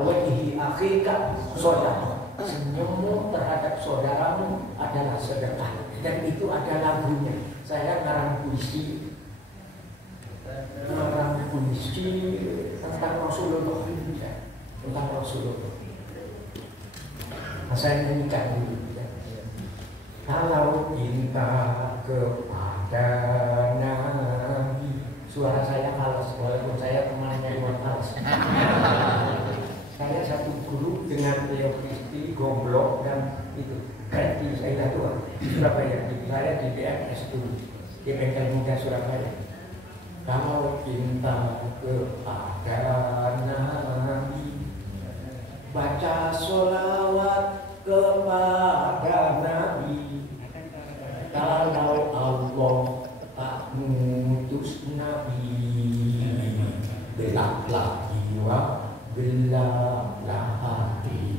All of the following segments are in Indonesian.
Wajhi akhika saudara, senyummu terhadap saudaramu adalah sedekah, dan itu ada lagunya. Saya ngarang puisi tentang Rasulullah, tentang Rasulullah. Nah, saya nyanyikan dulu. Kalau cinta kepada Nabi, suara saya malas, walaupun saya temannya Iwan Fals. Saya satu guru dengan Leo Kristi, Gomblok, dan itu Kreti, saya tua di Surabaya. Saya di BMS dulu, di Bengkel Muda Surabaya. Kalau cinta kepada Nabi, baca sholawat kepada Nabi. Kalau Allah tak mengutus Nabi, belaklah jiwa, belaklah hati.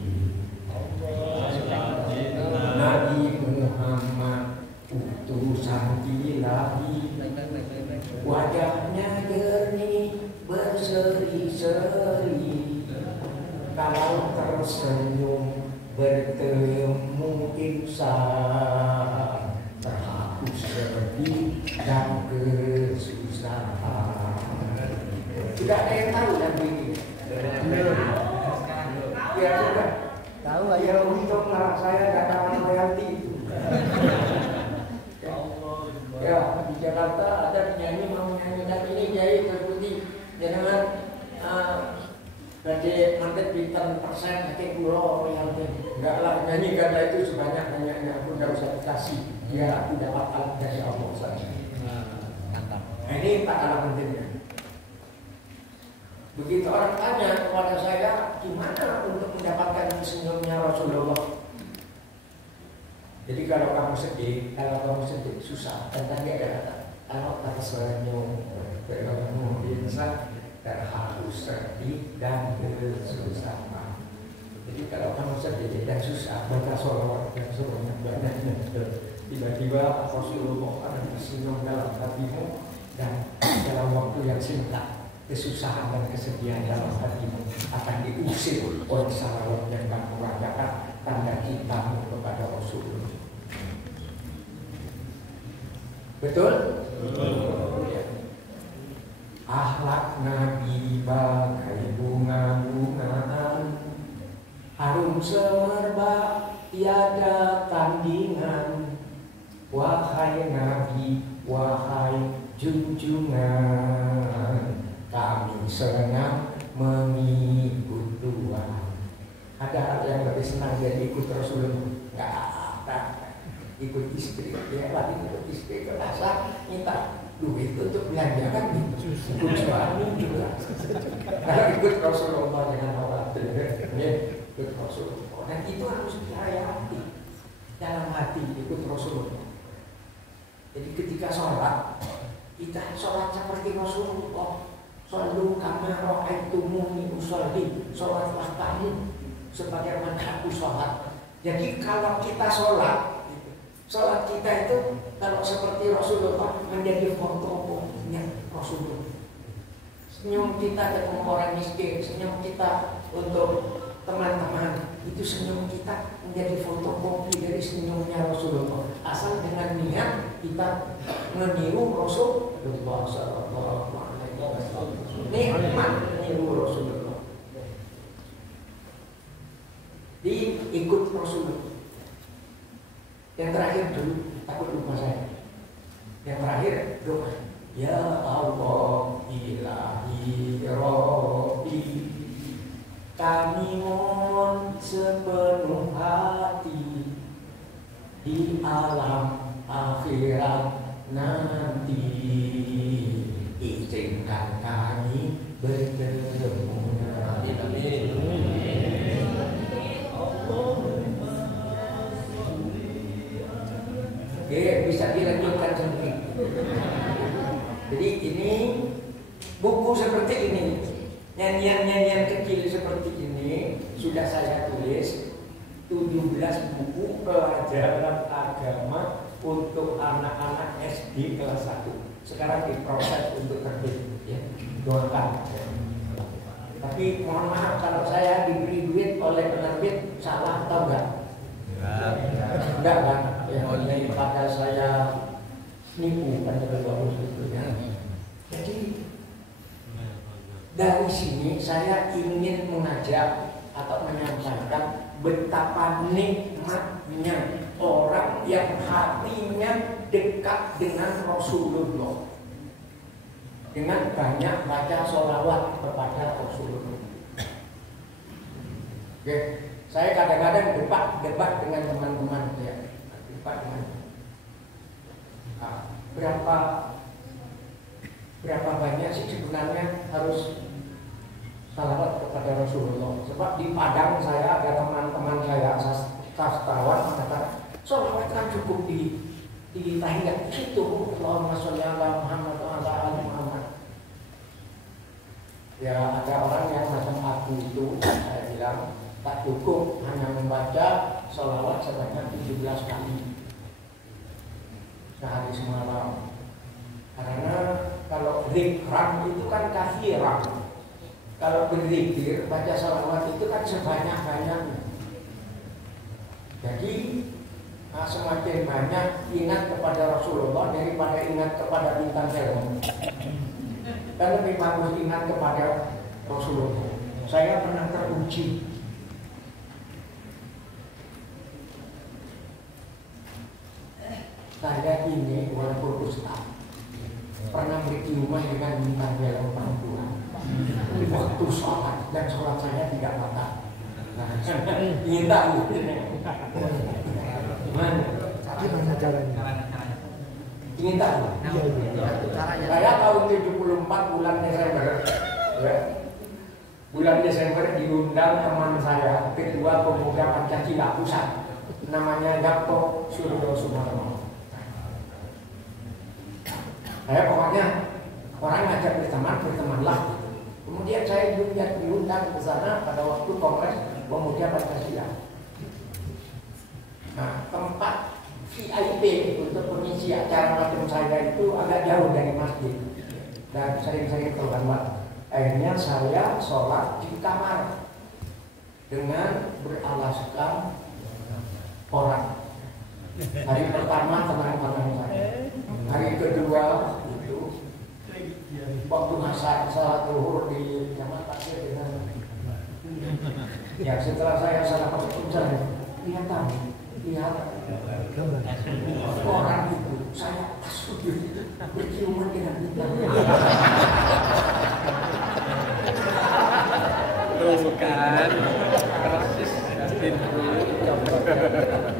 Nabi Muhammad utusan Ilahi, wajahnya jernih berseri-seri. Kalau tersenyum bertemu insan, terhapus sedih dan kesusahan. Tidak ada yang tahu lagu ini. Ya sudah. Tahu aja. Untunglah saya tidak dapat royalti itu. Ya, di Jakarta ada penyanyi mau menyanyikan ini, jadi terbukti jangan jadi mantet bintang persen kakek pulau royalti. Enggak lah, nyanyi karena itu sebanyak-banyaknya, aku tidak usah dikasih. Ya, aku dapat alat dari Allah saja. Nah, ini tak kalah pentingnya. Begitu orang tanya kepada saya, gimana untuk mendapatkan senyumnya Rasulullah? Jadi kalau kamu sedih susah. Dan tadi ada kata, kalau tersenyum bertemu insan, terhapus sedih dan kesusahan. Jadi kalau kamu sedih dan susah, baca sholawat yang sebanyak-banyaknya. Tiba-tiba Rasulullah akan tersenyum dalam hatimu, dan dalam waktu yang singkat kesusahan dan kesedihan dalam hatimu akan diusir oleh salawat yang kamu bacakan, tanda cintamu kepada Rasulullah. Betul? Betul. Ya. Akhlak Nabi bagai bunga-bungaan, harum semerbak tiada tandingan. Wahai Nabi, wahai junjungan, kami senang mengikut Tuhan. Ada yang lebih senang jadi ikut Rasulullah? Enggak ada. Ikut istri, dia lagi ikut istri, kerasa minta duit untuk belanja kan gitu. Ikut suami juga. Kalau ikut Rasulullah dengan khawatir, ikut Rasulullah. Dan itu harus dihayati dalam hati, ikut Rasulullah. Jadi ketika sholat, kita sholat seperti Rasulullah. Shollu kama ra'aitumuni usolli, sholatlah kamu sebagaimana aku sholat. Jadi kalau kita sholat kita itu kalau seperti Rasulullah menjadi fotokopinya Rasulullah. Senyum kita ketemu orang miskin, senyum kita untuk teman-teman, itu senyum kita menjadi fotokopi dari senyumnya Rasulullah. Asal dengan niat kita meniru Rasulullah sallallahu alaihi wasallam. Nikmat meniru Rasulullah. Diikut Rasulullah. Yang terakhir dulu, takut lupa saya. Yang terakhir doa. Ya Allah, ilahi Rabbi, kami mohon sepenuh hati di alam akhirat nanti, izinkan kami bertemu. Amin. Oke, bisa dilanjutkan sendiri. Jadi ini buku seperti ini, nyanyian-nyanyian kecil seperti ini sudah saya tulis 17 buku pelajaran agama untuk anak-anak SD kelas 1. Sekarang diproses untuk terbit, ya. Doakan. Tapi mohon maaf kalau saya di oleh penerbit salah atau enggak? Enggak kan? Yang pada saya nipu kan bagus itu ya. Jadi dari sini saya ingin mengajak atau menyampaikan betapa nikmatnya orang yang hatinya dekat dengan Rasulullah dengan banyak baca sholawat kepada Rasulullah. Oke, saya kadang-kadang debat dengan teman-teman ya, debat dengan berapa banyak sih sebenarnya harus salawat kepada Rasulullah. Sebab di Padang saya ada teman-teman saya sastrawan mengatakan sholawat kan cukup di tahiyat itu, Allahumma sholli ala Muhammad wa ala ali Muhammad. Ya ada orang yang macam aku itu, saya bilang tak cukup hanya membaca sholawat sebanyak 17 kali sehari semalam. Karena kalau zikran itu kan kathiran. Kalau berzikir, baca sholawat itu kan sebanyak-banyaknya. Jadi semakin banyak ingat kepada Rasulullah daripada ingat kepada bintang film. Dan lebih bagus ingat kepada Rasulullah. Saya pernah teruji. Saya ini walaupun ustaz pernah berkiuman dengan bintang film perempuan waktu sholat, dan sholat saya tidak batal. Ingin tahu gimana caranya? Ingin tahu? Saya tahun 74 bulan Desember ya. Bulan Desember diundang teman saya, Ketua Pemuda Pancasila Pusat, namanya Dr. Suryo Sumarno. Saya pokoknya orang ngajak bertemanlah. Kemudian saya diundang ke sana pada waktu Kongres Pemuda Pancasila. Nah, tempat VIP untuk pengisi acara macam saya itu agak jauh dari masjid dan sering-sering terlambat. Akhirnya saya sholat di kamar dengan beralaskan orang. Hari pertama tenang-tenang saya. Hari kedua itu waktu salat zuhur di Jamal Pasir dengan ya setelah saya salat zuhur lihat orang itu saya sujud berciuman dengan bintang. Bukan persis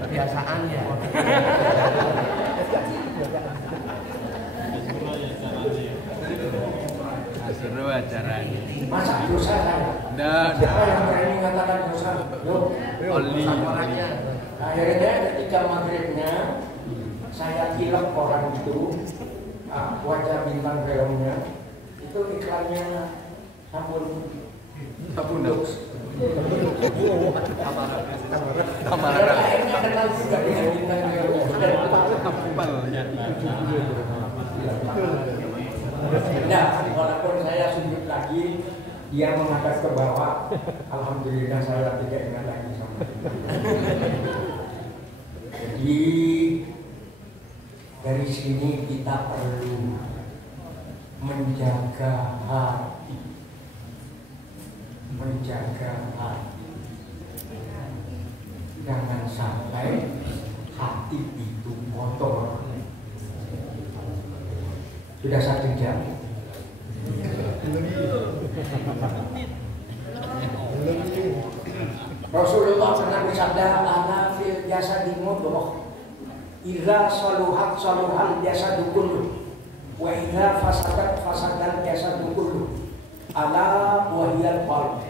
kebiasaan ya. Seru acaranya. Masa dosa saya? Siapa yang berani mengatakan dosa? Oli. Akhirnya ketika maghribnya saya kilap orang itu wajah bintang filmnya itu iklannya sabun lux. Akhirnya kenal juga dengan bintang filmnya. Tidak, walaupun saya sujud lagi, dia mengangkat ke bawah. Alhamdulillah saya tidak ingat lagi sama dia. Jadi dari sini kita perlu menjaga hati, jangan sampai hati itu kotor. Sudah 1 jam. Rasulullah pernah bersabda, "Ana fil jasadi mudghah. Idza saluhat saluhal jasadu kullu, wa idza fasadat fasadal jasadu kullu. Ala wa hiyal qalb."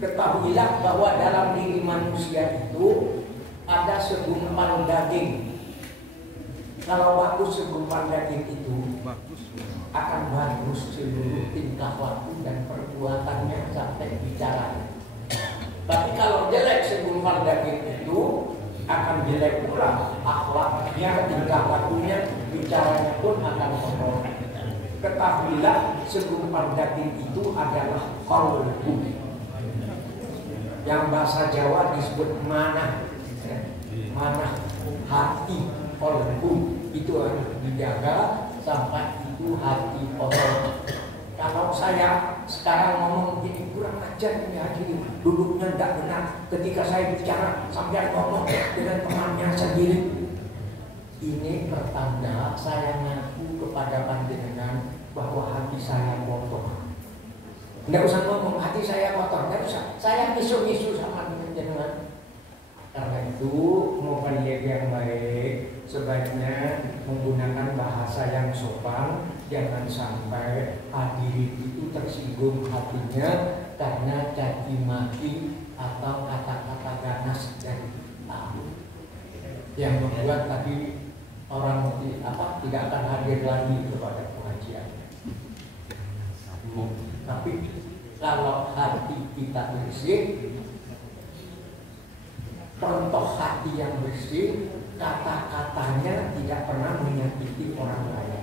Ketahuilah bahwa dalam diri manusia itu ada segumpal daging. Kalau bagus segumpal daging itu akan bagus seluruh tingkah laku dan perbuatannya sampai bicaranya. Tapi kalau jelek segumpal daging itu akan jelek pula akhlaknya, tingkah lakunya, bicaranya pun akan kotor. Ketahuilah segumpal daging itu adalah qalbu. Yang bahasa Jawa disebut manah, manah hati kolbu itu harus dijaga sampai itu hati orang. Kalau saya sekarang ngomong begini kurang ajar ini hadirin, duduknya tidak benar. Ketika saya bicara sampai ngomong dengan temannya sendiri, ini pertanda saya ngaku kepada panjenengan bahwa hati saya kotor. Tidak usah ngomong hati saya kotor, tidak usah. Saya misu-misu sama panjenengan. Karena itu mau pendidik yang baik sebaiknya menggunakan bahasa yang sopan. Jangan sampai hadirin itu tersinggung hatinya karena caci maki atau kata-kata ganas dari tamu yang membuat tadi orang tidak akan hadir lagi kepada pengajian. Tapi kalau hati kita bersih, contoh hati yang bersih, kata-katanya tidak pernah menyakiti orang lain.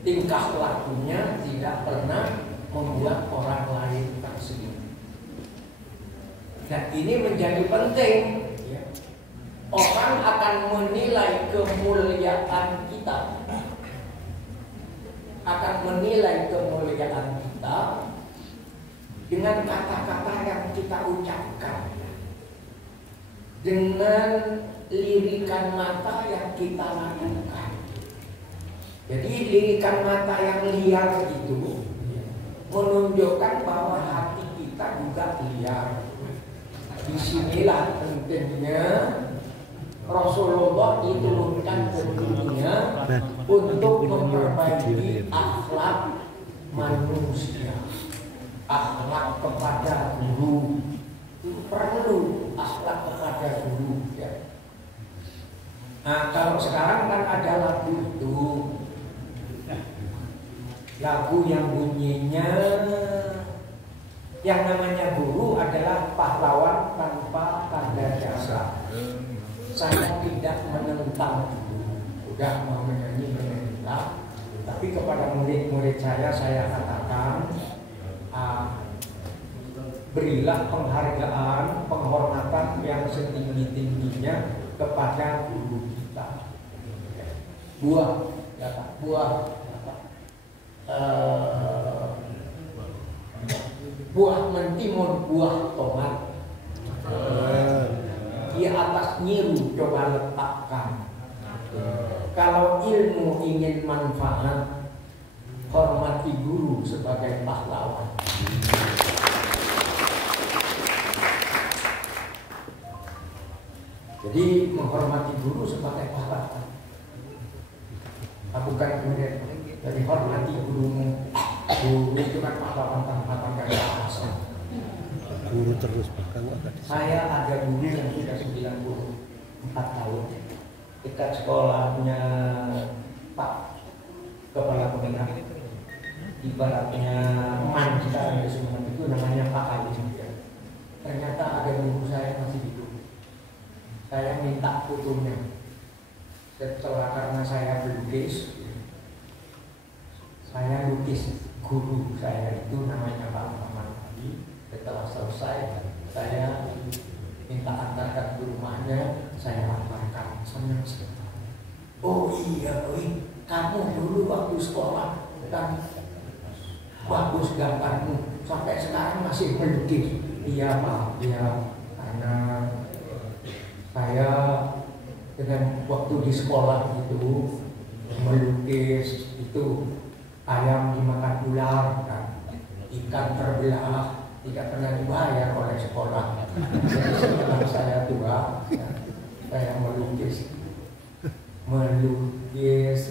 Tingkah lakunya tidak pernah membuat orang lain tersinggung. Dan ini menjadi penting. Orang akan menilai kemuliaan kita, akan menilai kemuliaan kita dengan kata-kata yang kita ucapkan, dengan lirikan mata yang kita lakukan. Jadi lirikan mata yang liar itu menunjukkan bahwa hati kita juga liar. Disinilah pentingnya Rasulullah diturunkan ke dunia untuk memperbaiki akhlak manusia, akhlak kepada guru. Perlu akhlak kepada guru. Ya. Nah, kalau sekarang kan ada lagu itu, lagu yang bunyinya, yang namanya guru adalah pahlawan tanpa tanda jasa. Saya tidak menentang guru, udah mau menyanyi menentang, tapi kepada murid-murid saya katakan, berilah penghargaan, penghormatan yang setinggi-tingginya kepada guru kita. Buah mentimun, buah tomat. Di atas nyiru coba letakkan. Kalau ilmu ingin manfaat, hormati guru sebagai pahlawan. Jadi menghormati guru sebagai pahlawan. Bukan kemudian dari hormati gurumu. Guru itu kan pahlawan tanpa tanda jasa. Guru terus bahkan saya ada guru yang sudah 94 tahun dekat sekolahnya Pak Kepala Pemerintah, ibaratnya man sekarang di Sumeneb itu namanya Pak Ali. Ternyata ada guru saya masih hidup. Saya minta fotonya. Setelah karena saya lukis, saya lukis guru saya itu namanya Pak Muhammad Ali. Setelah selesai, saya minta antarkan ke rumahnya, saya antarkan, senang sekali. Oh iya, kamu dulu waktu sekolah kan bagus gambarmu, sampai sekarang masih melukis. Iya Pak, iya, karena saya dengan waktu di sekolah itu melukis itu ayam dimakan ular, kan? Ikan terbelah. Tidak pernah dibayar oleh sekolah. Jadi setelah saya tua, saya melukis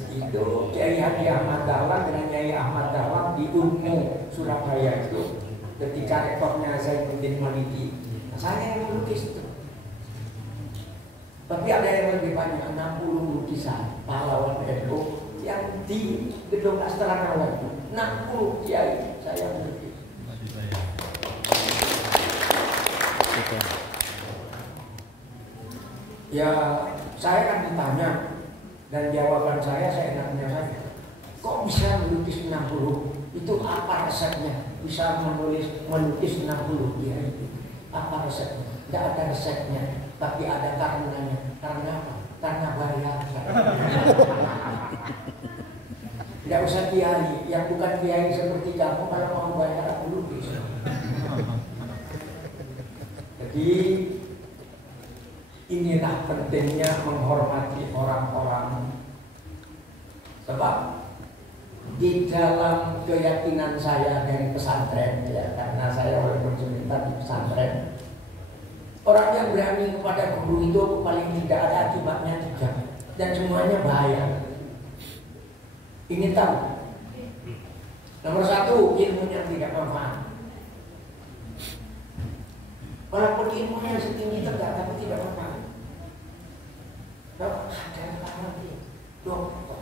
itu Kiai Haji Ahmad Dahlan dengan Kiai Ahmad Dahlan di Unmu Surabaya itu. Ketika rekornya Zainuddin Maliki, saya yang melukis itu. Tapi ada yang lebih banyak, 60 lukisan pahlawan NU yang di Gedung Astra Kawan. 60 kiai saya melukis. Ya, saya kan ditanya dan jawaban saya enaknya saja. Kok bisa melukis 60? Itu apa resepnya? Bisa melukis 60 ya itu. Apa resepnya? Tidak ada resepnya, tapi ada karenanya. Karena apa? Karena bayar. Tidak usah kiai, yang bukan kiai seperti kamu kalau mau bayar dulu bisa. Jadi inilah pentingnya menghormati orang-orang. Sebab di dalam keyakinan saya dari pesantren, ya, karena saya walaupun sebentar di pesantren, orang yang berani kepada guru itu paling tidak ada akibatnya 3 dan semuanya bahaya. Ingin tahu? Nomor 1, ilmunya tidak manfaat. Walaupun ilmunya setinggi tegak tapi tidak manfaat. Ada orang ini dokter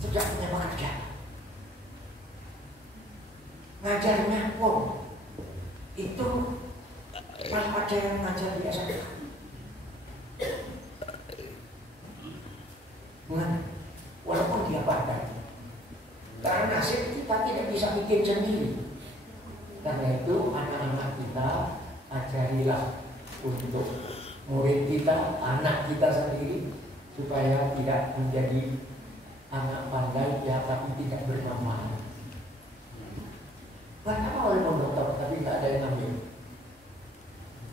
sejak punya pekerjaan, ngajarnya pun itu malah ada yang ngajar di SMK. Walaupun dia pandai, karena nasib kita tidak bisa bikin sendiri. Karena itu anak-anak kita ajarilah untuk murid kita, anak kita sendiri, supaya tidak menjadi anak pandai ya tapi tidak bermanfaat. Kenapa oleh dokter tapi tidak ada yang ambil?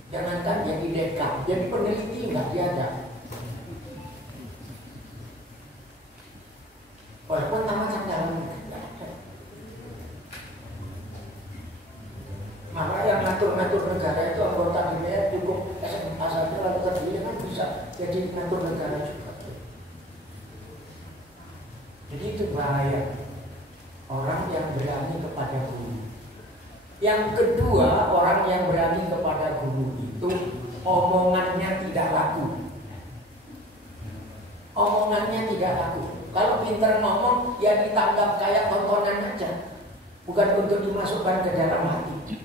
Jangankan jadi dekan, jadi peneliti nggak diajak. Walaupun tamat sarjana, maka yang ngatur-ngatur negara itu anggota DPR cukup SMA saja lalu terpilih kan bisa jadi ngatur negara juga. Jadi itu bahaya orang yang berani kepada guru. Yang kedua, orang yang berani kepada guru itu omongannya tidak laku. Omongannya tidak laku. Kalau pintar ngomong, ya ditanggap kayak tontonan aja, bukan untuk dimasukkan ke dalam hati.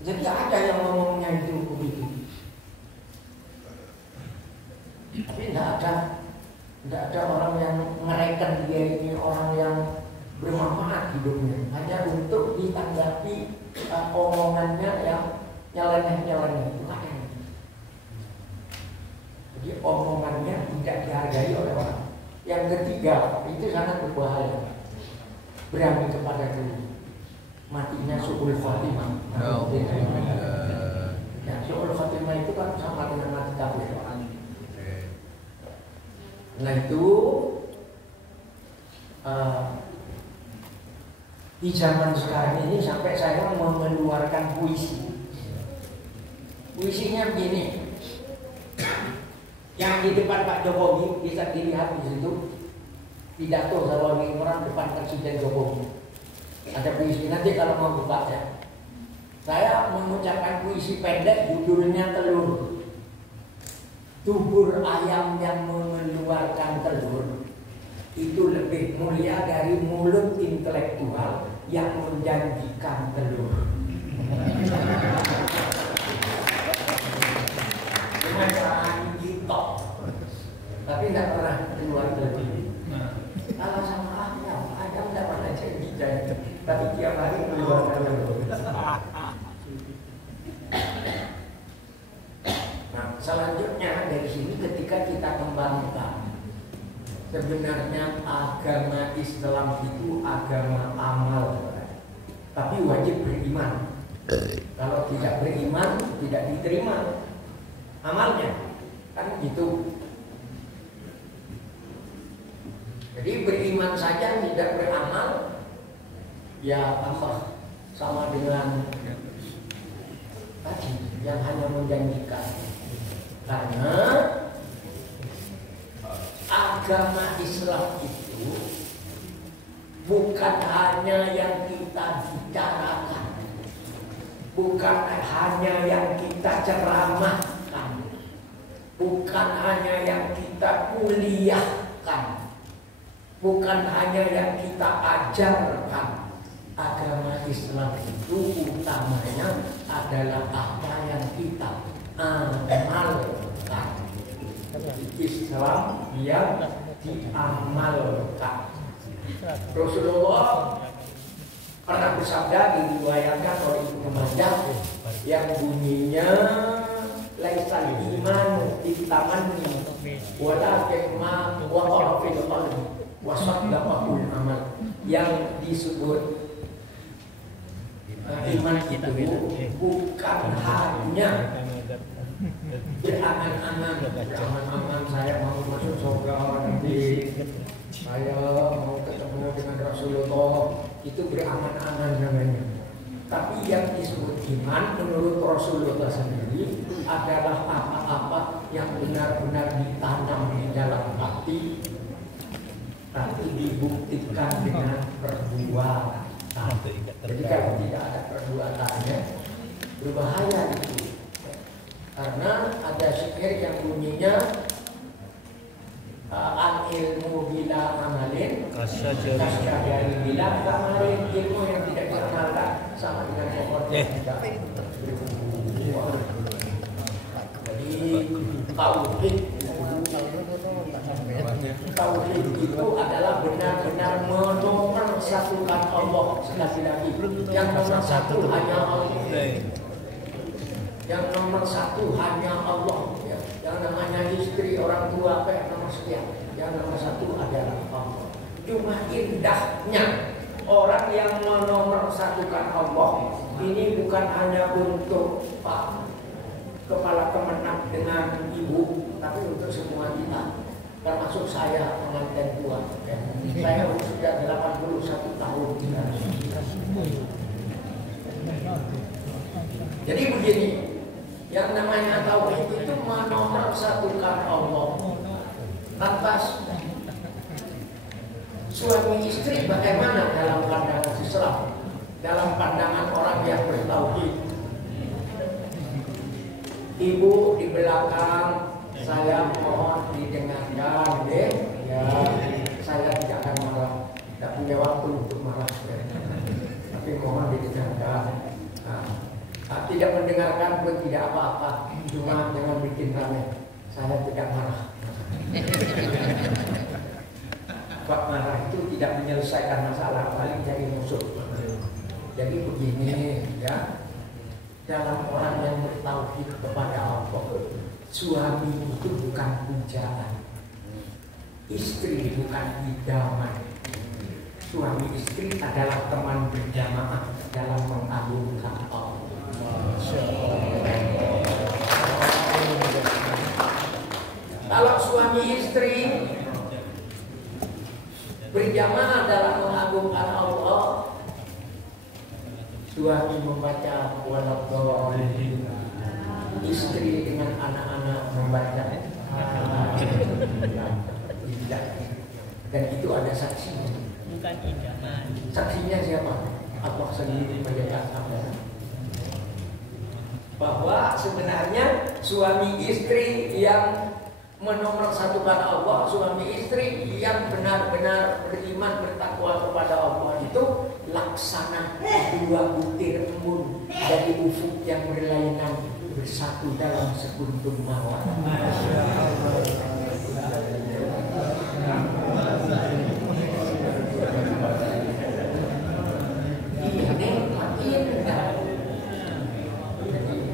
Jadi ada yang ngomongnya itu begitu, tapi tidak ada orang yang mereken dia ini orang yang bermanfaat hidupnya, hanya untuk ditanggapi omongannya yang nyeleneh-nyeleneh itu ada. Jadi omongannya tidak dihargai oleh orang. Yang ketiga, itu sangat berbahaya. Berani kepada guru, matinya su'ul khatimah. Ya, su'ul khatimah itu kan sama dengan mati kafir. Nah itu di zaman sekarang ini sampai saya mau mengeluarkan puisi. Puisinya begini. Yang di depan Pak Jokowi bisa dilihat di situ pidato Zawawi Imran depan Presiden Jokowi. Ada puisi nanti kalau mau buka ya. Saya mengucapkan puisi pendek judulnya Telur. Tubur ayam yang mengeluarkan telur itu lebih mulia dari mulut intelektual yang menjanjikan telur. Dengan cara ditok, tapi tidak pernah keluar telur. Kalau sama ayam tidak pernah janji, tapi tiap hari keluar telur. Selanjutnya dari sini ketika kita kembangkan, sebenarnya agama Islam itu agama amal, tapi wajib beriman. Kalau tidak beriman tidak diterima amalnya, kan gitu. Jadi beriman saja tidak beramal, ya apa sama dengan tadi yang hanya menjanjikan. Karena agama Islam itu bukan hanya yang kita bicarakan, bukan hanya yang kita ceramahkan, bukan hanya yang kita kuliahkan, bukan hanya yang kita ajarkan. Agama Islam itu utamanya adalah apa yang kita amalkan. Islam yang diamalkan. Rasulullah pernah bersabda, diriwayatkan oleh Ibnu kemanjang yang bunyinya laisal iman di tamanni walakin ma waqa'a fil qalbi wa saddaqahul amal, yang disebut iman itu bukan hanya berangan-angan saya mau masuk surga nanti, saya mau ketemu dengan Rasulullah, itu berangan-angan namanya. Tapi yang disebut iman menurut Rasulullah sendiri adalah apa-apa yang benar-benar ditanam di dalam hati, tapi dibuktikan dengan perbuatan. Jadi kalau tidak ada perbuatannya, berbahaya itu. Karena ada syair yang bunyinya al ilmu bila amalin kasyajari bila amalin, ilmu yang tidak diamalkan sama dengan pohon yang tidak berbuah. Jadi tauhid itu adalah benar-benar menomorsatukan Allah. Sekali lagi, yang nomor satu hanya Allah. Yang nomor satu hanya Allah, ya. Yang namanya istri, orang tua, nomor sekian. Yang nomor satu adalah Allah. Cuma indahnya orang yang menomorsatukan Allah ini bukan hanya untuk Pak Kepala Kemenang dengan Ibu, tapi untuk semua kita, termasuk saya pengantin tua. Ya. Saya sudah 81 tahun. Jadi begini, yang namanya tauhid itu menomorsatukan Allah. Lantas suami istri bagaimana dalam pandangan Islam, dalam pandangan orang yang bertauhid? Ibu di belakang, saya mohon didengarkan, deh. Ya, saya tidak akan marah, tidak punya waktu untuk marah, deh. Tapi mohon didengarkan. Tidak mendengarkan pun tidak apa-apa, cuma jangan bikin rame. Saya tidak marah. Sebab marah itu tidak menyelesaikan masalah, paling jadi musuh. Jadi begini, ya. Dalam orang yang bertauhid kepada Allah, suami itu bukan pujaan, istri bukan idaman. Suami istri adalah teman berjamaah dalam mengagungkan Allah. Kalau suami istri berjamaah dalam mengagungkan Allah, suami membaca waladhdallin, istri dengan anak-anak membaca dan itu ada saksinya. Bukan idaman. Saksinya siapa? Allah sendiri menyatakan bahwa sebenarnya suami istri yang menomorsatukan Allah, suami istri yang benar-benar beriman bertakwa kepada Allah itu laksana dua butir embun dari ufuk yang berlainan bersatu dalam sekuntum mawar.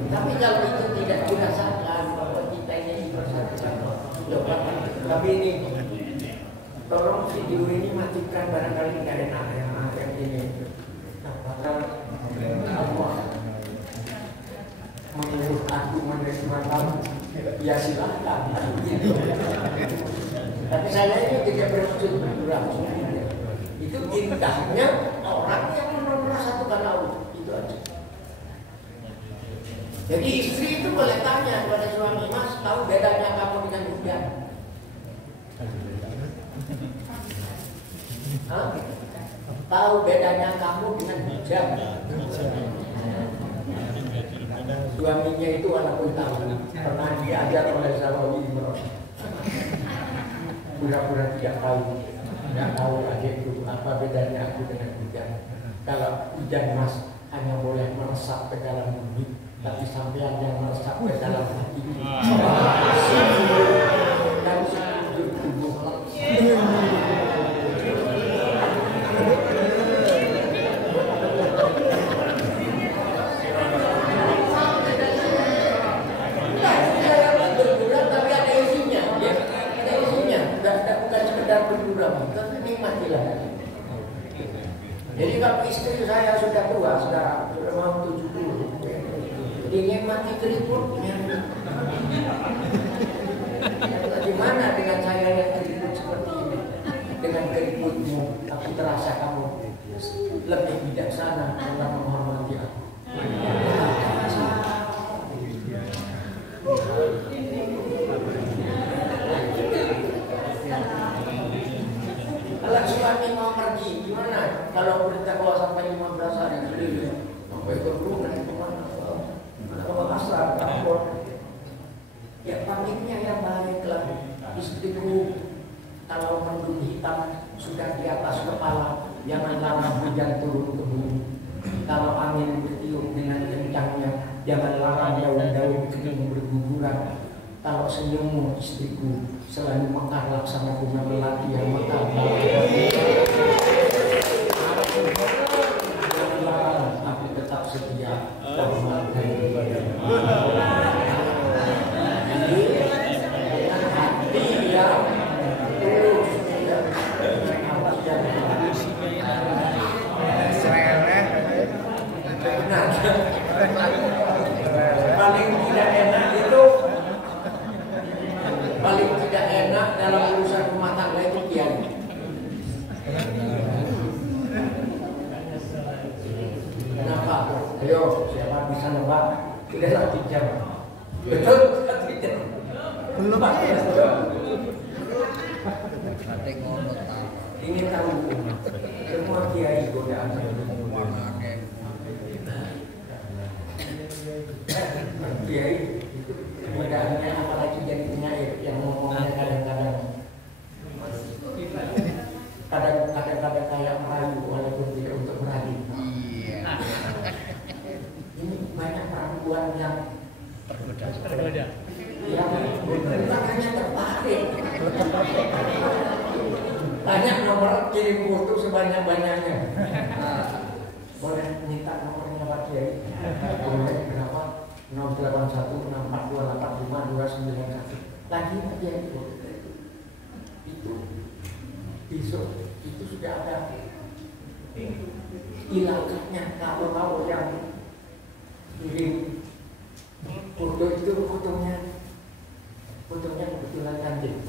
Tapi kalau itu tidak dirasakan bahwa kita ini bersatukan, tapi ini tolong video ini matikan, barangkali nggak enak yang ini. Apakah Allah menyuruh aku menerima kamu? Ya silahkan. Tapi saya ini tidak bermaksud berkurang. Itu indahnya orang yang menomorsatukan Allah, itu aja. Jadi istri itu boleh tanya kepada suami, Mas, tahu bedanya kamu dengan hujan? Hah? Tahu bedanya kamu dengan hujan? Suaminya itu walaupun tahu, pernah diajar oleh Salawi Imran. Pura-pura tidak tahu adikku apa bedanya aku dengan hujan. Kalau hujan, Mas, hanya boleh meresap ke dalam bumi, tapi sampean yang meresap ke dalam hati dan sekujur tubuh. ingin mati keriputnya. Bagaimana dengan saya yang keriput seperti ini? Dengan keriputmu, aku terasa kamu lebih bijaksana dalam menghormati aku. Kalau suami mau pergi, gimana? Kalau bertakwa sampai 15 hari dulu, sampai ke rumah, kemana? Kalau asal, kantor. Ya pamitnya yang baiklah. Istriku, kalau mendung hitam sudah di atas kepala, jangan lama hujan turun ke bumi. Kalau angin bertiup dengan kencangnya, jangan larang daun-daun kering berguguran. Kalau senyummu istriku selalu mekar laksana bunga melati yang mekar. Jangan larang aku tetap setia dan menghargai padamu. Dengan hati yang tulus, paling tidak enak itu, paling tidak enak dalam urusan rumah tangga itu kiai. Kenapa? Ayo, siapa bisa nebak? Sudah 1 jam. Betul? 1 jam. Belum Pak. Ingin tahu semua kiai godaan kiai itu godaannya, apalagi jadi penyair yang ngomongnya kadang-kadang kayak merayu walaupun tidak untuk merayu. Ini banyak perempuan yang tergoda. Yang tangannya tertarik. Tanya nomor, kirim foto sebanyak-banyaknya. Boleh minta nomornya Pak Kiai? Boleh berapa? 081642852991. Lagi aja itu. Itu besok itu sudah ada ilahnya. Kalau yang kirim foto itu fotonya kebetulan cantik.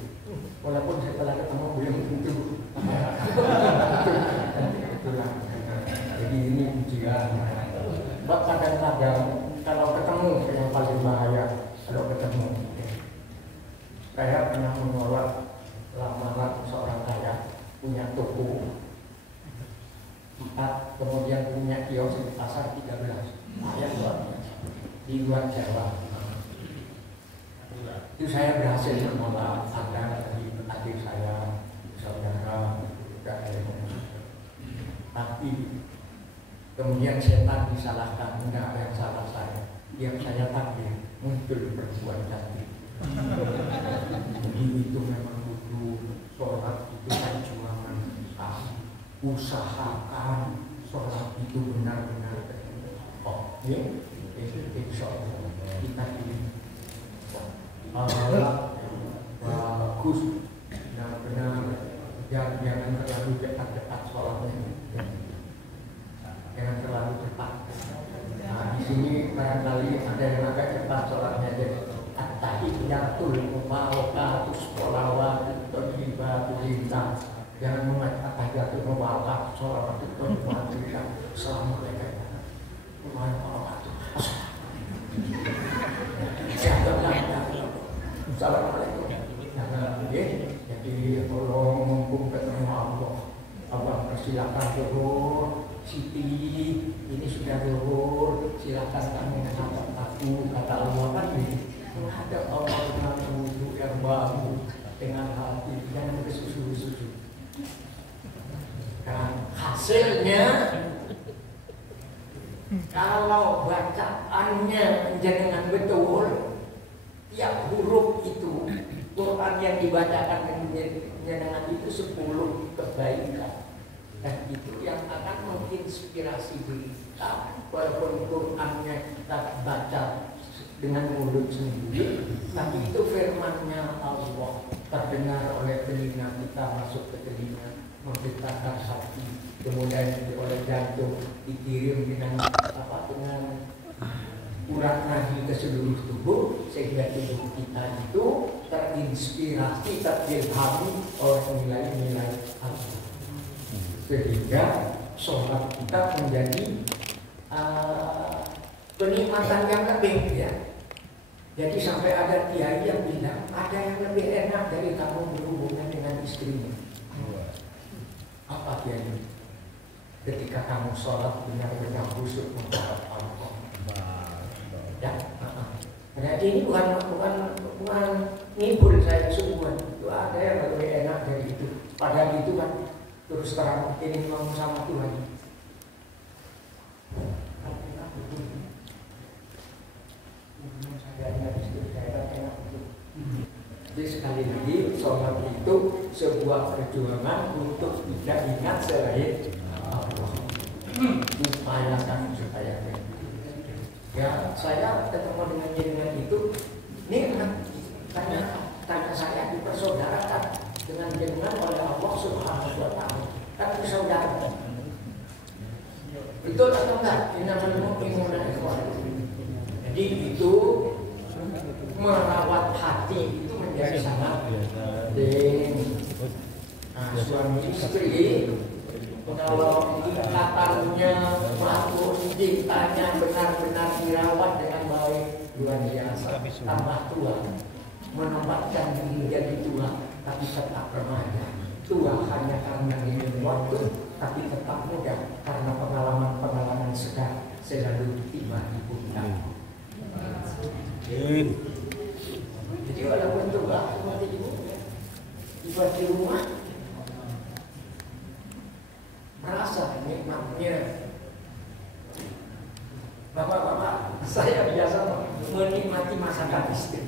Walaupun setelah ketemu belum tentu. Kebetulan. Jadi ini ujian. Sebab kadang-kadang kalau ketemu yang paling bahaya kalau ketemu. Saya pernah menolak lamaran seorang kaya punya toko 4, kemudian punya kios di pasar 13. Yang luar biasa di luar Jawa. Itu saya berhasil menolak. Ada adik saya, saudara, tapi kemudian setan disalahkan. Enggak, yang salah saya. Yang saya takdir muncul perempuan cantik. Jadi itu memang butuh sholat itu perjuangan. Usahakan sholat itu benar-benar. Oh, ya, insya Allah kita ini bagus, benar-benar. Jangan terlalu dekat-dekat sholatnya. Jangan terlalu cepat. Nah, di sini barangkali ada yang agak cepat sholatnya. Jadi at-tahiyyatul mubarakatus sholawatut thayyibatul lillah. Jangan membaca at-tahiyyatul mubarakatuh sholawatut thayyibatul lillah. Assalamualaikum warahmatullahi wabarakatuh. Assalamualaikum. Jadi tolong mumpung ketemu Allah, Abang persilakan zuhur. Siti, ini sudah zuhur, silakan kamu menghadap aku, kata Allah kan ini. Menghadap Allah dengan wudhu yang baru, dengan hati, jangan bersusu-susu. Dan hasilnya, kalau bacaannya jenengan betul, tiap huruf itu, Quran yang dibacakan jenengan itu 10 kebaikan. Dan itu yang akan menginspirasi diri kita. Walaupun Qurannya kita baca dengan mulut sendiri, tapi itu firman-Nya Allah terdengar oleh telinga kita, masuk ke telinga, menciptakan hati, kemudian oleh jantung dikirim dengan dengan kurang lagi ke seluruh tubuh sehingga tubuh kita itu terinspirasi, terilhami oleh nilai-nilai Allah. Sehingga sholat kita menjadi kenikmatan yang lebih ya. Jadi sampai ada kiai yang bilang ada yang lebih enak dari kamu berhubungan dengan istrimu. Apa kiai? Ketika kamu sholat benar-benar khusyuk menghadap Allah. Ya, jadi ini bukan ngibul saya sungguhan. Itu ada yang lebih enak dari itu. Padahal itu kan terus terang ini ngomong sama Tuhan. Jadi sekali lagi sholat itu sebuah perjuangan untuk tidak ingat selain Allah. Upayakan supaya ya saya ketemu dengan itu nikmat karena saya dipersaudarakan dengan oleh Allah Subhanahu wa Ta'ala. Kan bersaudara. Betul atau enggak? Innamal mu'minuna ikhwan. Jadi itu merawat hati itu menjadi sangat penting. Nah, suami istri kalau ikatannya bagus, cintanya benar-benar dirawat dengan baik, luar biasa. Tambah tua, menempatkan diri jadi tua, tapi tetap remaja. Tua hanya karena ingin waktu, tapi tetap muda karena pengalaman-pengalaman sedang selalu tiba di pundak. Jadi walaupun tua, seperti itu, tiba di rumah. Merasa nikmatnya. Bapak-bapak, saya biasa menikmati masakan istri.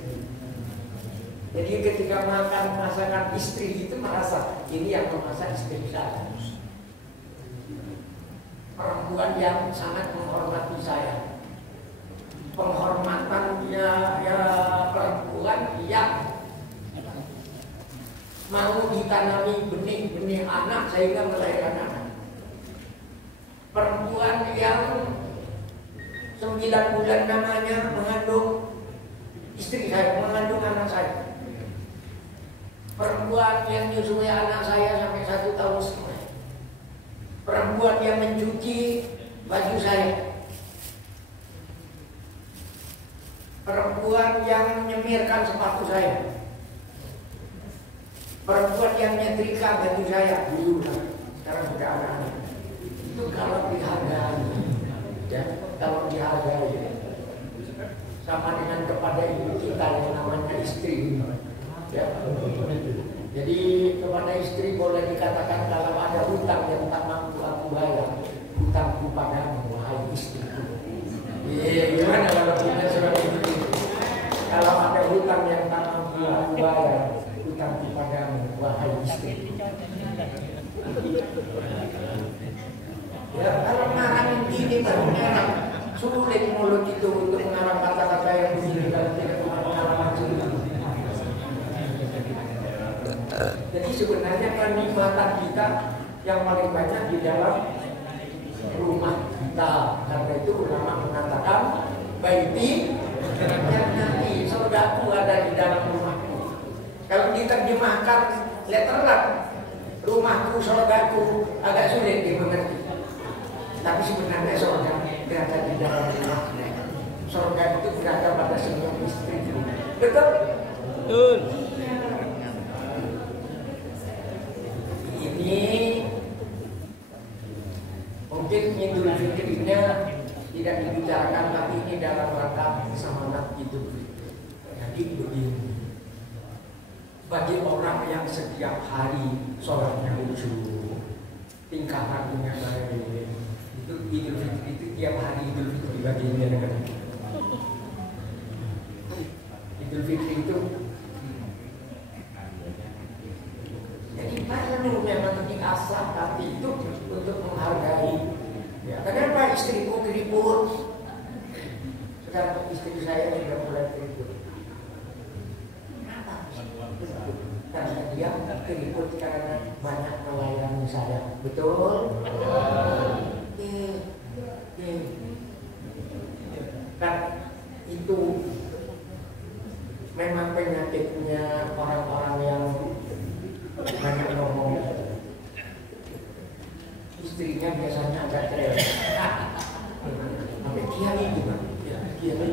Jadi ketika makan masakan istri itu merasa ini yang memasak istri saya. Perempuan yang sangat menghormati saya. Penghormatannya ya perempuan yang mau ditanami benih-benih anak sehingga melahirkan anak. Perempuan yang 9 bulan namanya mengandung istri saya, mengandung anak saya. Perempuan yang menyusui anak saya sampai 1 tahun setengah. Perempuan yang mencuci baju saya. Perempuan yang menyemirkan sepatu saya. Perempuan yang nyetrika baju saya dulu, sekarang sudah anak-anak. Itu kalau dihargai, ya, kalau dihargai sama dengan kepada ibu kita yang namanya istri, ya. Jadi kepada istri boleh dikatakan kalau ada hutang yang tak mampu aku bayar, hutangku padamu wahai istriku. Gimana kalau kita seperti itu? Kalau ada hutang yang tak mampu aku bayar, hutangku padamu wahai istriku. Ya, kalau ngarang ini baru ngarang sulit mulut itu untuk mengarang kata-kata yang begini kalau tidak pengalaman sendiri. Jadi sebenarnya kenikmatan kita yang paling banyak di dalam rumah kita. Karena itu ulama mengatakan baiti yang nanti saudaku ada di dalam rumahku. Kalau diterjemahkan letteran rumahku saudaku agak sulit dimengerti. Tapi sebenarnya surga berada di dalam rumah. Surga itu berada pada semua istri. Betul? Betul. Ini mungkin Idul Fitrinya tidak dibicarakan, tapi ini dalam rangka semangat Idul Fitri. Jadi begini, bagi orang yang setiap hari sholatnya khusyuk, tingkah lakunya baik, itu Idul Fitri itu tiap hari Idul Fitri baginya dengan Idul Fitri itu. Jadi perlu memang diasah hati itu untuk menghargai. Ya, kenapa istriku keriput? Sekarang istri saya juga mulai keriput. Kenapa? Karena dia keriput karena banyak melayani saya. Betul? Kan itu memang penyakitnya orang-orang yang banyak ngomong. Istrinya biasanya agak cerewet. Sampai kiai itu kan, kiai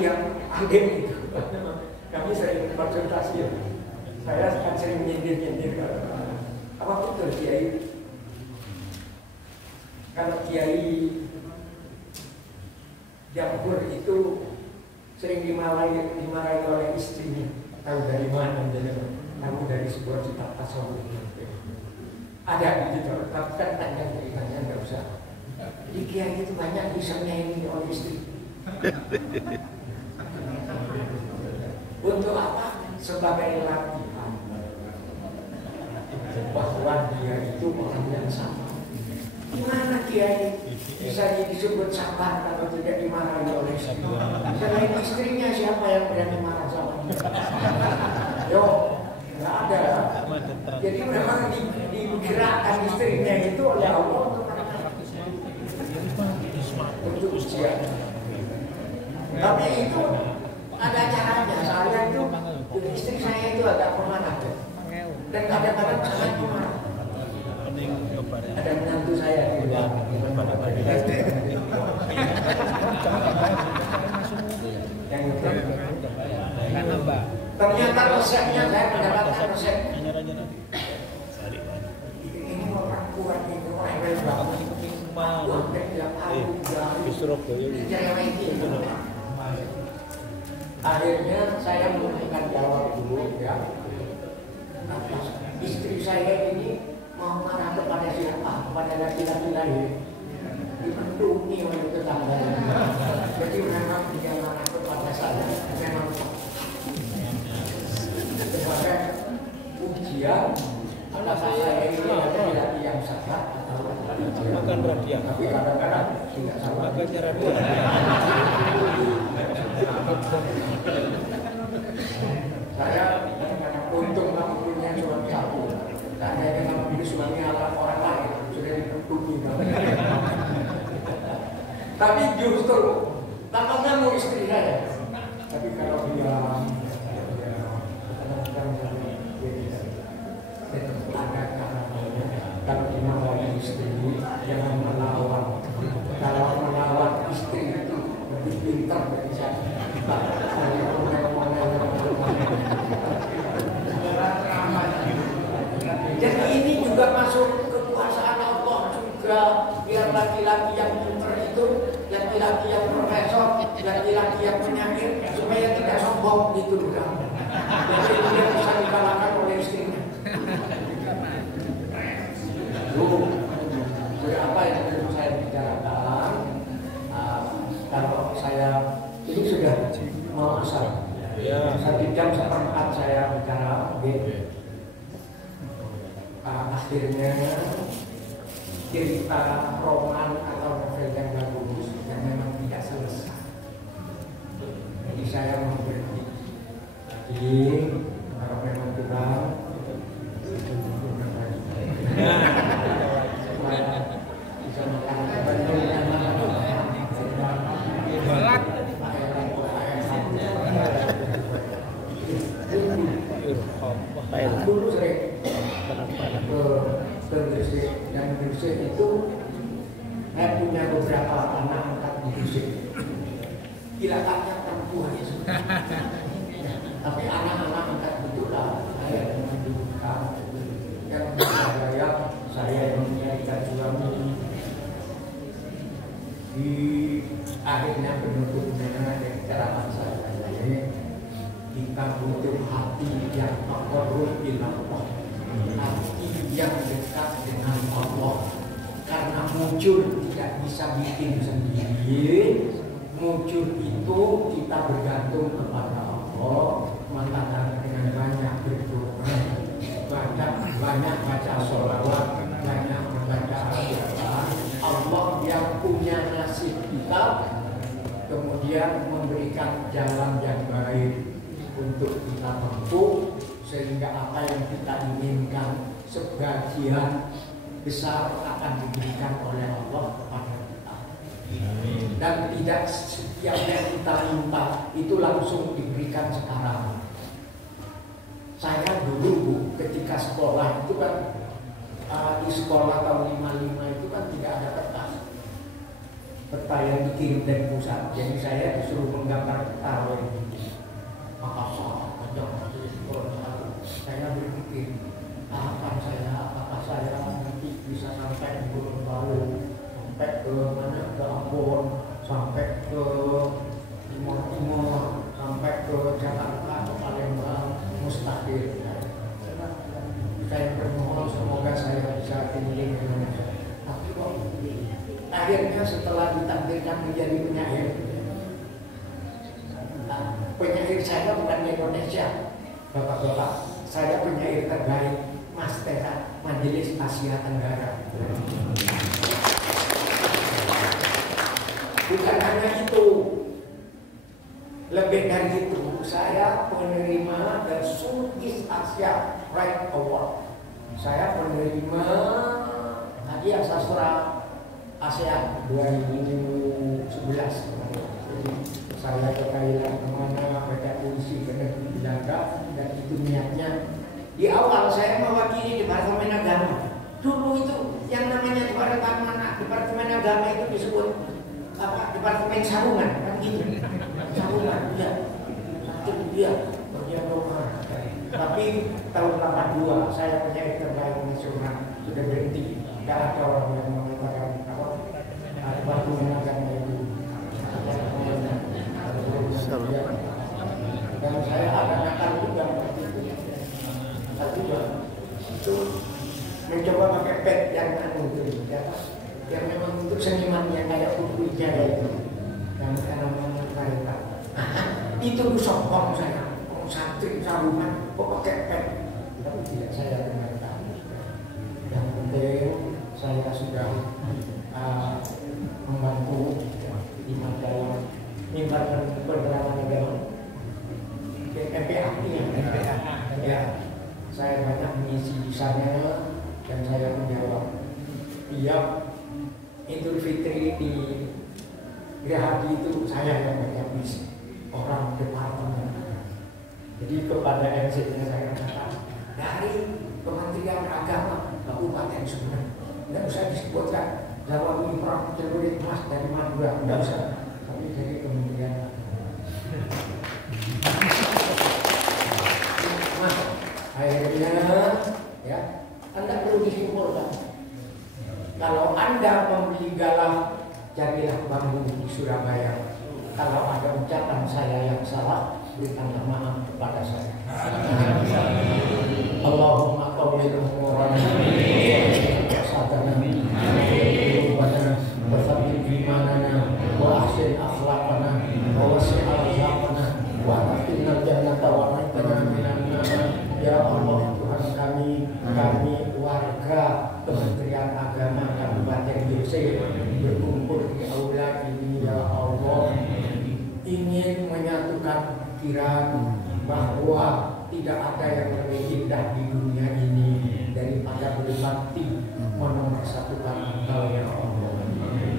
yang adem itu. Kami sering konsultasi ya. Saya akan sering nyindir apa betul kiai? Kalau kiai Jambur itu sering dimarahi oleh istrinya. Tahu dari mana? Tahu dari sebuah kitab tasawuf. Ada gitu, tapi kan panjang ceritanya nggak usah. Di kiai itu banyak disengaja oleh istri. Untuk apa? Sebagai latihan bahwa dia itu orang yang sama. Gimana kiai bisa disebut sabar kalau tidak dimarahi oleh istri? Selain istrinya siapa yang berani marah sama dia? Yo, nggak ada. Jadi memang digerakkan istrinya itu oleh Allah untuk ujian. Tapi itu ada caranya. Saya itu istri saya itu agak pemarah dan kadang-kadang sangat pemarah. Ada menantu saya di luar. Yang itu. Ternyata resepnya saya mendapatkan resep. Ini orang kuat itu orang yang banget. Akhirnya saya memberikan jawab dulu ya. Istri saya ini mau marah kepada siapa? Kepada laki-laki lain. Dipendungi oleh tetangganya. Jadi memang dia marah kepada saya. Memang sebagai ujian apakah saya ini laki-laki yang sabar atau makan radian. tapi kadang-kadang tidak sama. Makannya radian. Saya kadang-kadang untung kamu punya suami aku. Karena ini kamu punya suami orang lain sudah dipendungi. Tapi justru tampaknya mau istri saya. Tapi kalau dia kalau dimarahi istri jangan melawan. Kalau melawan istri itu lebih pintar dari saya. Jadi ini juga masuk kekuasaan Allah juga. Biar laki-laki yang pintar itu, laki-laki yang profesor, laki-laki yang penyakit supaya tidak sombong gitu juga. Jadi dia bisa dikalahkan oleh istrinya. Apa yang perlu saya bicarakan? Kalau saya ini sudah mau asal, 1 jam 1/4 saya bicara. Akhirnya cerita roman atau novel yang bagus yang memang tidak selesai. Jadi saya mau berhenti. Jadi kalau memang kurang dulu sering ke Gresik, dan Gresik itu saya punya beberapa anak angkat di Gresik. Kilatannya perempuan itu, tapi anak-anak angkat itulah saya yang mendudukan, yang saya yang menyarikan suami. Di akhirnya penutupnya ceramah saya ini, kita butuh hati yang takarrub ila Allah, hati yang dekat dengan Allah. Karena muncul tidak bisa bikin sendiri, muncul itu kita bergantung kepada Allah. Maka dengan banyak berdoa, banyak baca sholawat, banyak membaca Al-Quran, Allah yang punya nasib kita kemudian memberikan jalan yang baik untuk kita tempuh, sehingga apa yang kita inginkan sebagian besar akan diberikan oleh Allah kepada kita. Amin. dan tidak setiap yang kita minta itu langsung diberikan sekarang. Saya dulu Bu, ketika sekolah itu kan di sekolah tahun 55 itu kan tidak ada peta yang dikirim dari pusat. Jadi saya disuruh menggambar peta Makassar, saya berpikir apakah saya nanti bisa sampai di Gorontalo, sampai ke mana, ke Ambon, sampai ke Timur, sampai ke Jakarta, ke Palembang, mustahil. Saya bermohon semoga saya bisa tinggi dengan tapi kok akhirnya setelah ditakdirkan menjadi penyair, penyair saya bukan di Indonesia, Bapak-bapak, saya penyair terbaik Mastera Majelis Asia Tenggara. Bukan hanya itu, lebih dari itu, saya penerima dari Southeast Asia Right Award. Saya penerima hadiah sastra ASEAN 2011. Saya ke Thailand kemana, baca puisi ke negeri Belanda, dan itu niatnya. Di awal saya mewakili Departemen Agama. Dulu itu yang namanya Departemen Agama itu disebut apa? Departemen Sarungan, kan gitu. Sarungan, iya. Satu dia bagian doa. Tapi tahun 82 saya penyair terbaik nasional sudah berhenti. Tidak ada orang yang mengatakan apa? Departemen Agama itu. Dan saya ada nakal juga itu mencoba pakai pet yang yang memang untuk seniman yang kayak buku ijazah itu yang namanya kereta. Itu disokong saya, santri sarungan kok pakai pet, tapi tidak saya dengarkan. Yang penting saya sudah membantu di majalah menyebarkan kebenaran agama. MPA ya, saya banyak mengisi di sana dan saya menjawab tiap Idul Fitri di Gerahadi itu saya yang banyak mengisi orang departemen. Jadi kepada MC-nya saya katakan dari Kementerian Agama Kabupaten Sumeneb, tidak usah disebutkan Jawa Improng celurit Mas dari Madura, tidak usah, tapi dari Kementerian Agama. Akhirnya ya, Anda perlu disimpulkan. Kalau Anda membeli galah, jadilah bambu di Surabaya. Kalau ada ucapan saya yang salah, berikanlah maaf kepada saya. Allahumma qawwil umurana wa thabbit imanana wa ahsin akhlaqana wa wasi' arzaqana wa adkhilna jannata wa qina minan nar. Ya Allah, Tuhan kami warga Kementerian Agama Kabupaten Gresik berkumpul di aula ini, ya Allah, ingin menyatukan pikiran bahwa tidak ada yang lebih indah di dunia ini daripada berbakti menomorsatukan Engkau, ya Allah.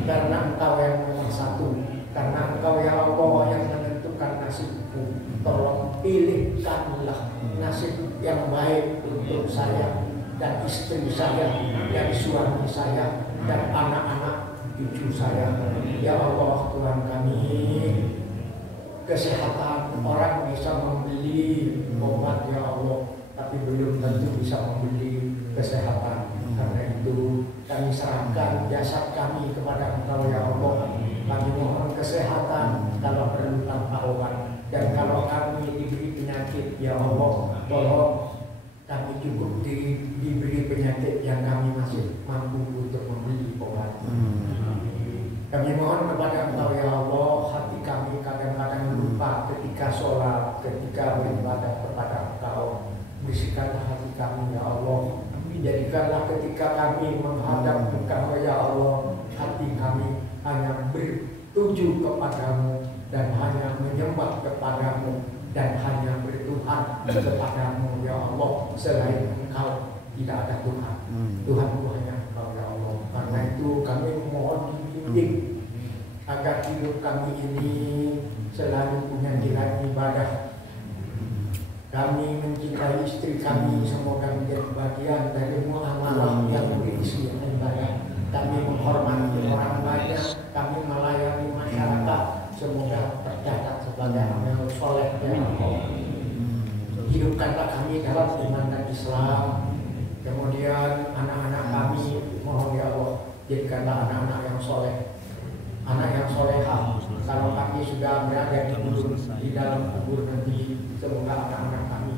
Karena Engkau yang nomor satu, karena Engkau, ya Allah, yang menentukan nasibku. Tolong pilihkanlah nasib yang baik untuk saya dan istri saya dan suami saya dan anak-anak cucu saya. Ya Allah, Tuhan kami, kesehatan orang bisa membeli obat, ya Allah, tapi belum tentu bisa membeli kesehatan. Karena itu kami serahkan jasad kami kepada Engkau, ya Allah. Kami mohon kesehatan kalau perlu tanpa obat. Dan kalau kami diberi penyakit, ya Allah, tolong kami cukup diberi penyakit yang kami masih mampu untuk membeli obat. Kami mohon kepada Engkau, ya Allah, hati kami kadang-kadang lupa ketika sholat, ketika beribadah kepada Engkau. Bisikanlah hati kami, ya Allah. Jadikanlah ketika kami menghadap Engkau, ya Allah, hati kami hanya bertuju kepadamu dan hanya menyembah kepadamu dan hanya bertuhan kepadamu, ya Allah. Selain Engkau tidak ada Tuhan. Tuhanku hanya Engkau, ya Allah. Karena itu kami mohon dibimbing agar hidup kami ini selalu punya nilai ibadah. Kami mencintai istri kami, semoga menjadi bagian dari muamalah yang berisi ibadah. Kami menghormati orang banyak, kami melayani masyarakat, semoga tercatat sebagai amal soleh ya Allah. Hidupkanlah kami dalam iman dan Islam. Kemudian anak-anak kami, mohon ya Allah, jadikanlah anak-anak yang soleh, anak yang solehah. Kalau kami sudah berada di dalam kubur nanti, semoga anak-anak kami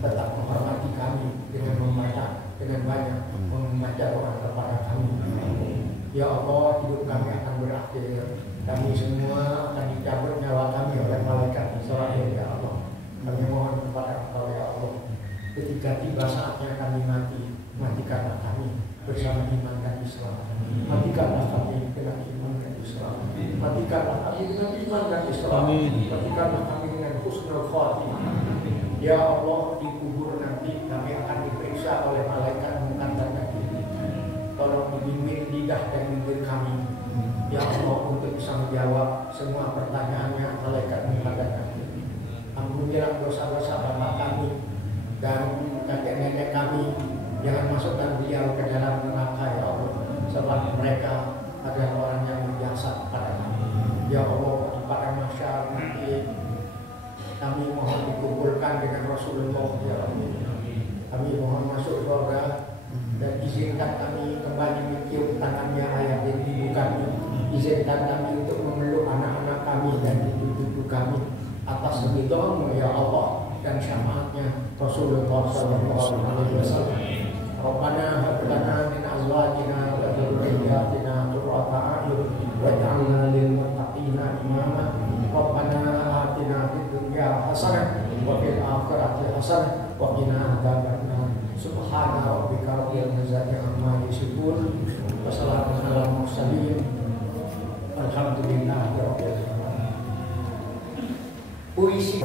tetap menghormati kami dengan membaca, dengan banyak membaca doa kepada kami. Ya Allah, hidup kami akan berakhir. Kami semua akan dicabut nyawa kami oleh malaikat Israel ya Allah. Kami mohon kepada Engkau ya Allah, ketika tiba saatnya kami mati, matikanlah kami bersama iman dan Islam. Matikanlah kami dengan iman dan Islam. Matikanlah kami dengan iman dan Islam. Matikanlah kami dengan husnul khotimah. Ya Allah, di kubur nanti kami akan diperiksa oleh malaikat munkar dan nakir. Tolong dibimbing lidah dan bibir kami, ya Allah, untuk bisa menjawab semua pertanyaannya malaikat munkar dan nakir. Ampunilah dosa-dosa bapak kami dan kakek nenek kami. Jangan masukkan beliau ke dalam neraka ya Allah, sebab mereka adalah orang yang berjasa kepada kami. Ya Allah, pada masyarakat nanti kami mohon dikumpulkan dengan Rasulullah ya Allah. Kami mohon masuk surga dan izinkan kami kembali mencium tangannya ayah dan ibu kami. Izinkan kami untuk memeluk anak-anak kami dan cucu-cucu kami atas ridho-Mu ya Allah dan syafaatnya Rasulullah sallallahu alaihi wasallam. Rabbana hab lana min azwajina wa dhurriyyatina qurrata a'yun waj'alna lil muttaqina imama. Rabbana atina fid dunya hasanah wa fil akhirati hasanah wa qina adzabannar. Subhana rabbika rabbil izzati amma yasifun wa salamun alal mursalin. Alhamdulillahi rabbil alamin. Puisi